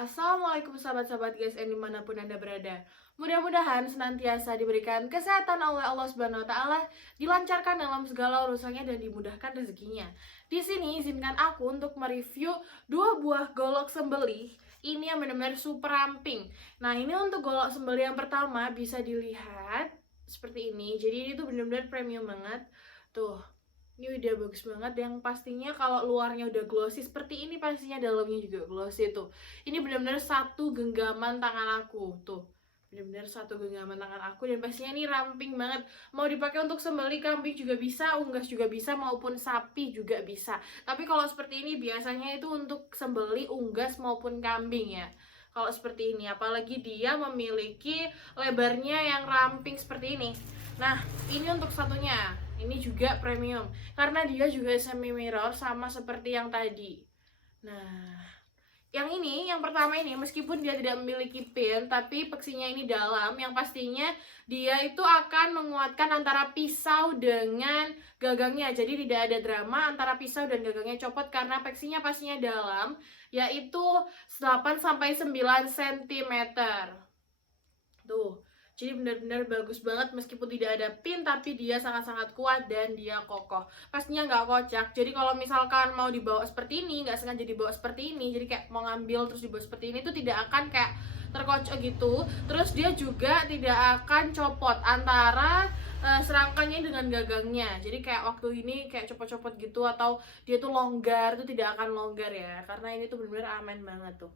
Assalamualaikum sahabat-sahabat guys, dimanapun Anda berada. Mudah-mudahan senantiasa diberikan kesehatan oleh Allah Subhanahu wa Ta'ala, dilancarkan dalam segala urusannya dan dimudahkan rezekinya. Di sini izinkan aku untuk mereview dua buah golok sembelih. Ini yang benar-benar super ramping. Nah, ini untuk golok sembelih yang pertama bisa dilihat seperti ini. Jadi ini tuh benar-benar premium banget. Tuh, ini udah bagus banget, yang pastinya kalau luarnya udah glossy seperti ini, pastinya dalamnya juga glossy tuh. Ini benar-benar satu genggaman tangan aku tuh. Benar-benar satu genggaman tangan aku, dan pastinya ini ramping banget. Mau dipakai untuk sembelih kambing juga bisa, unggas juga bisa, maupun sapi juga bisa. Tapi kalau seperti ini biasanya itu untuk sembelih unggas maupun kambing ya. Kalau seperti ini, apalagi dia memiliki lebarnya yang ramping seperti ini. Nah, ini untuk satunya. Ini juga premium karena dia juga semi mirror sama seperti yang tadi. Nah, yang pertama ini meskipun dia tidak memiliki pin, tapi peksinya ini dalam, yang pastinya dia itu akan menguatkan antara pisau dengan gagangnya. Jadi tidak ada drama antara pisau dan gagangnya copot karena peksinya pastinya dalam, yaitu 8 sampai 9 cm. Tuh. Jadi benar-benar bagus banget, meskipun tidak ada pin tapi dia sangat-sangat kuat dan dia kokoh. Pastinya nggak kocak. Jadi kalau misalkan mau dibawa seperti ini, nggak sengaja dibawa seperti ini, jadi kayak mau ngambil terus dibawa seperti ini, itu tidak akan kayak terkocok gitu. Terus dia juga tidak akan copot antara serangkanya dengan gagangnya. Jadi kayak waktu ini kayak copot-copot gitu, atau dia tuh longgar, itu tidak akan longgar ya, karena ini tuh benar-benar aman banget tuh.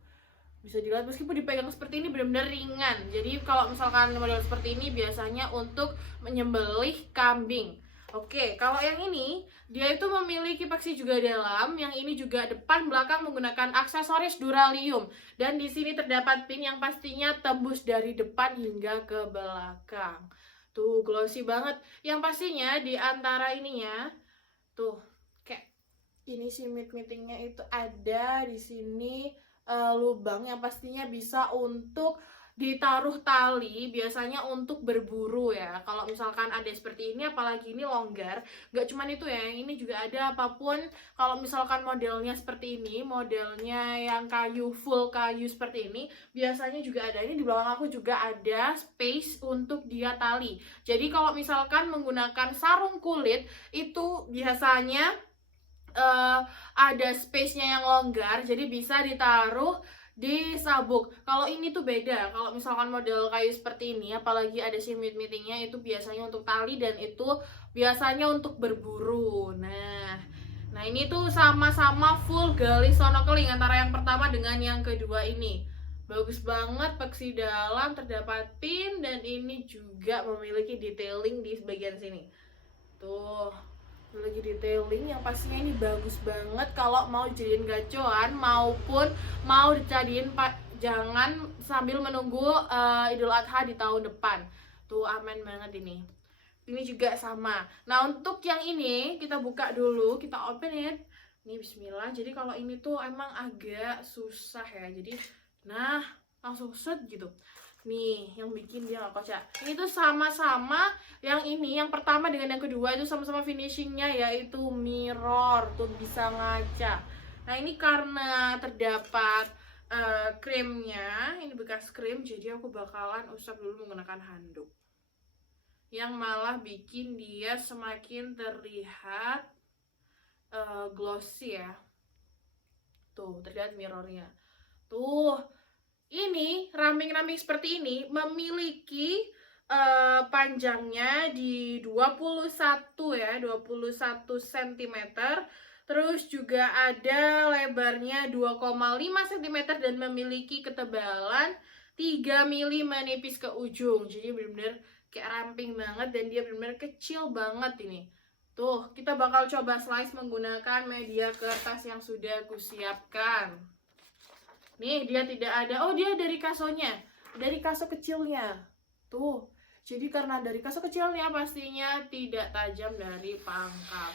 Bisa dilihat meskipun dipegang seperti ini benar-benar ringan. Jadi kalau misalkan model seperti ini biasanya untuk menyembelih kambing. Oke, kalau yang ini dia itu memiliki peksi juga dalam, yang ini juga depan belakang menggunakan aksesoris duralium, dan di sini terdapat pin yang pastinya tembus dari depan hingga ke belakang. Tuh glossy banget. Yang pastinya di antara ininya tuh kayak ini sih meetingnya itu ada di sini lubang yang pastinya bisa untuk ditaruh tali, biasanya untuk berburu ya. Kalau misalkan ada seperti ini, apalagi ini longgar, nggak cuman itu ya, yang ini juga ada. Apapun kalau misalkan modelnya seperti ini, modelnya yang kayu, full kayu seperti ini, biasanya juga ada. Ini di belakang aku juga ada space untuk dia tali. Jadi kalau misalkan menggunakan sarung kulit, itu biasanya ada space-nya yang longgar, jadi bisa ditaruh di sabuk. Kalau ini tuh beda. Kalau misalkan model kayu seperti ini, apalagi ada si meetingnya, itu biasanya untuk tali dan itu biasanya untuk berburu. Nah ini tuh sama-sama full gali sonokeling antara yang pertama dengan yang kedua ini. Bagus banget, peksi dalam, terdapat pin, dan ini juga memiliki detailing di bagian sini. Tuh, lagi detailing yang pastinya ini bagus banget kalau mau jadiin gacoan maupun mau dijadiin jangan sambil menunggu Idul Adha di tahun depan. Tuh aman banget ini. Ini juga sama. Nah, untuk yang ini kita buka dulu, kita open it. Ini bismillah. Jadi kalau ini tuh emang agak susah ya. Jadi nah, langsung set gitu. Nih, yang bikin dia gak kocak. Ini tuh sama-sama yang ini, yang pertama dengan yang kedua itu sama-sama finishingnya yaitu mirror, tuh bisa ngaca. Nah, ini karena terdapat krimnya, ini bekas krim, jadi aku bakalan usap dulu menggunakan handuk. Yang malah bikin dia semakin terlihat glossy ya. Tuh, terlihat mirrornya. Tuh, ini ramping-ramping seperti ini memiliki panjangnya di 21 ya, 21 cm. Terus juga ada lebarnya 2,5 cm dan memiliki ketebalan 3 mm menipis ke ujung. Jadi benar-benar kayak ramping banget dan dia benar-benar kecil banget ini. Tuh, kita bakal coba slice menggunakan media kertas yang sudah aku siapkan. Nih, dia tidak ada. Oh, dia dari kasonya. Dari kaso kecilnya. Tuh. Jadi karena dari kaso kecilnya pastinya tidak tajam dari pangkal.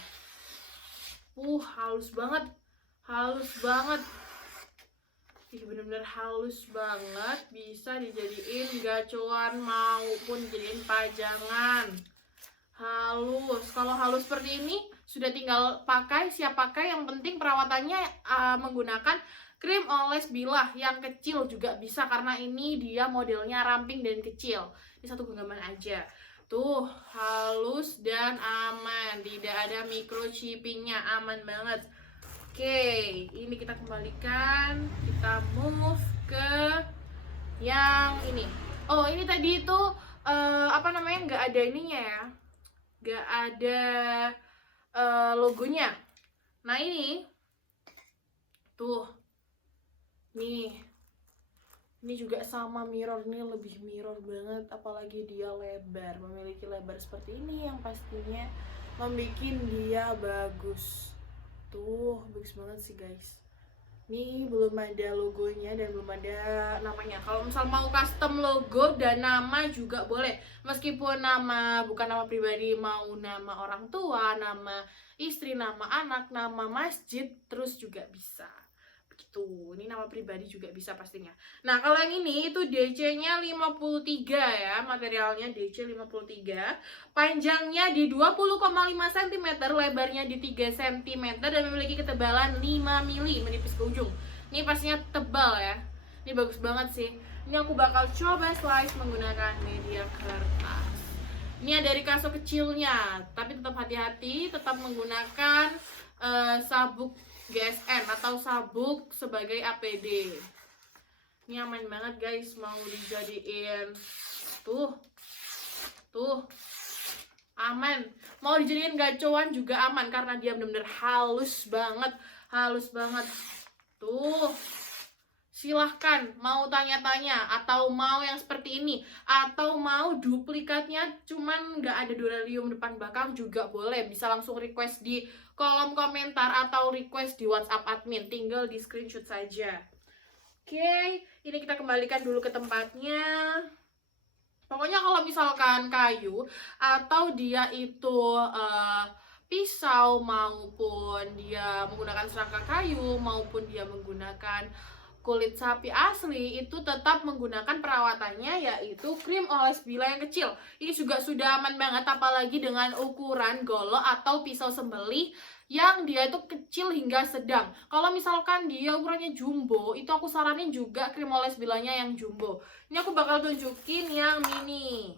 Halus banget. Halus banget. Ih, bener-bener halus banget. Bisa dijadiin gacoan maupun dijadiin pajangan. Halus. Kalau halus seperti ini sudah tinggal pakai, siap pakai. Yang penting perawatannya menggunakan Krim oles bilah yang kecil juga bisa karena ini dia modelnya ramping dan kecil. Ini satu genggaman aja. Tuh, halus dan aman, tidak ada microchippingnya, aman banget. Oke, ini kita kembalikan, kita move ke yang ini. Oh, ini tadi itu apa namanya, nggak ada ininya ya, nggak ada logonya. Nah ini tuh, nih, ini juga sama mirror, ini lebih mirror banget, apalagi dia lebar, memiliki lebar seperti ini yang pastinya membuat dia bagus. Tuh, bagus banget sih guys. Ini belum ada logonya dan belum ada namanya. Kalau misal mau custom logo dan nama juga boleh. Meskipun nama bukan nama pribadi, mau nama orang tua, nama istri, nama anak, nama masjid, terus juga bisa. Begitu. Ini nama pribadi juga bisa pastinya. Nah, kalau yang ini itu DC-nya 53 ya. Materialnya DC 53. Panjangnya di 20,5 cm, lebarnya di 3 cm dan memiliki ketebalan 5 mili, menipis ke ujung. Ini pastinya tebal ya. Ini bagus banget sih. Ini aku bakal coba slice menggunakan media kertas. Ini ada Ricasso kecilnya, tapi tetap hati-hati, tetap menggunakan sabuk GSN atau sabuk sebagai APD. Ini aman banget guys, mau dijadiin tuh aman, mau dijadiin gacoan juga aman karena dia bener-bener halus banget tuh. Silahkan mau tanya-tanya atau mau yang seperti ini atau mau duplikatnya cuman nggak ada duralium depan belakang juga boleh, bisa langsung request di kolom komentar atau request di WhatsApp admin, tinggal di screenshot saja. Oke, ini kita kembalikan dulu ke tempatnya. Pokoknya kalau misalkan kayu atau dia itu pisau, maupun dia menggunakan serangka kayu, maupun dia menggunakan kulit sapi asli, itu tetap menggunakan perawatannya yaitu krim oles bilah yang kecil. Ini juga sudah aman banget, apalagi dengan ukuran golok atau pisau sembelih yang dia itu kecil hingga sedang. Kalau misalkan dia ukurannya jumbo, itu aku saranin juga krim oles bilahnya yang jumbo. Ini aku bakal tunjukin yang mini.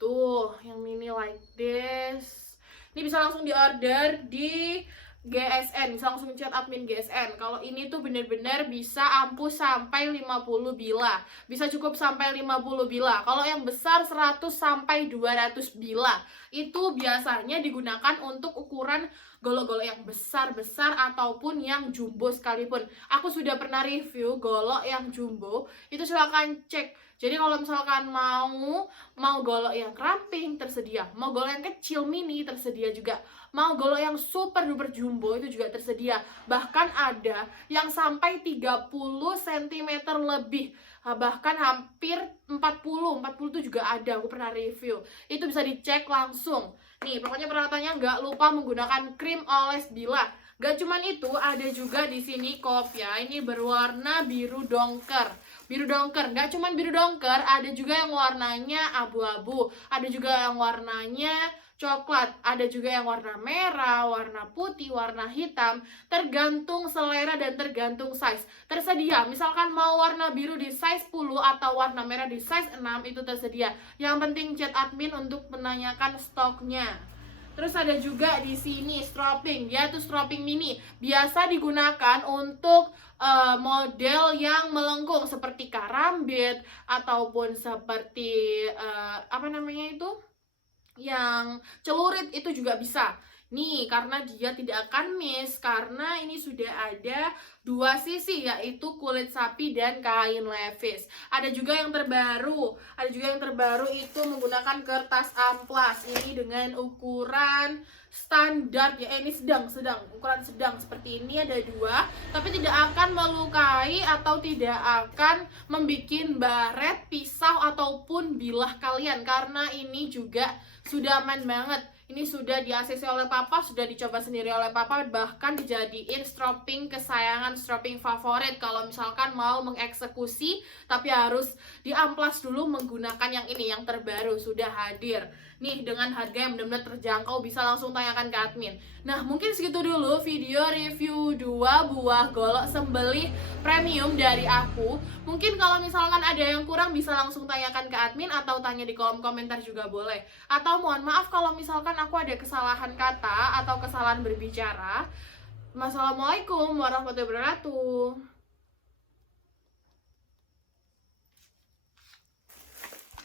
Tuh, yang mini like this. Ini bisa langsung diorder di GSN, bisa langsung chat admin GSN. Kalau ini tuh bener-bener bisa ampuh sampai 50 bilah. Bisa cukup sampai 50 bilah. Kalau yang besar 100 sampai 200 bilah. Itu biasanya digunakan untuk ukuran golok-golok yang besar-besar ataupun yang jumbo sekalipun. Aku sudah pernah review golok yang jumbo, itu silahkan cek. Jadi kalau misalkan mau golok yang ramping tersedia, mau golok yang kecil mini tersedia juga, mau golok yang super duper jumbo itu juga tersedia. Bahkan ada yang sampai 30 cm lebih, bahkan hampir 40 itu juga ada, aku pernah review. Itu bisa dicek langsung. Nih, pokoknya peralatannya nggak lupa menggunakan krim oles bilah. Gak cuman itu, ada juga di sini kop ya. Ini berwarna biru dongker. Biru dongker, gak cuman biru dongker, ada juga yang warnanya abu-abu, ada juga yang warnanya coklat, ada juga yang warna merah, warna putih, warna hitam, tergantung selera dan tergantung size. Tersedia, misalkan mau warna biru di size 10 atau warna merah di size 6 itu tersedia. Yang penting chat admin untuk menanyakan stoknya. Terus ada juga di sini stropping, dia tuh stropping mini, biasa digunakan untuk model yang melengkung seperti karambit ataupun seperti apa namanya itu, yang celurit, itu juga bisa. Nih, karena dia tidak akan miss, karena ini sudah ada dua sisi, yaitu kulit sapi dan kain levis. Ada juga yang terbaru, itu menggunakan kertas amplas. Ini dengan ukuran standar ya, ini sedang, ukuran sedang seperti ini, ada dua, tapi tidak akan melukai atau tidak akan membuat baret, pisau ataupun bilah kalian, karena ini juga sudah aman banget. Ini sudah di-ACC oleh papa, sudah dicoba sendiri oleh papa, bahkan dijadiin stropping kesayangan, stropping favorit. Kalau misalkan mau mengeksekusi, tapi harus diamplas dulu menggunakan yang ini, yang terbaru, sudah hadir. nih dengan harga yang benar-benar terjangkau, bisa langsung tanyakan ke admin. Nah, mungkin segitu dulu video review 2 buah golok sembelih premium dari aku. Mungkin kalau misalkan ada yang kurang bisa langsung tanyakan ke admin atau tanya di kolom komentar juga boleh. Atau mohon maaf kalau misalkan aku ada kesalahan kata atau kesalahan berbicara. Wassalamualaikum warahmatullahi wabarakatuh.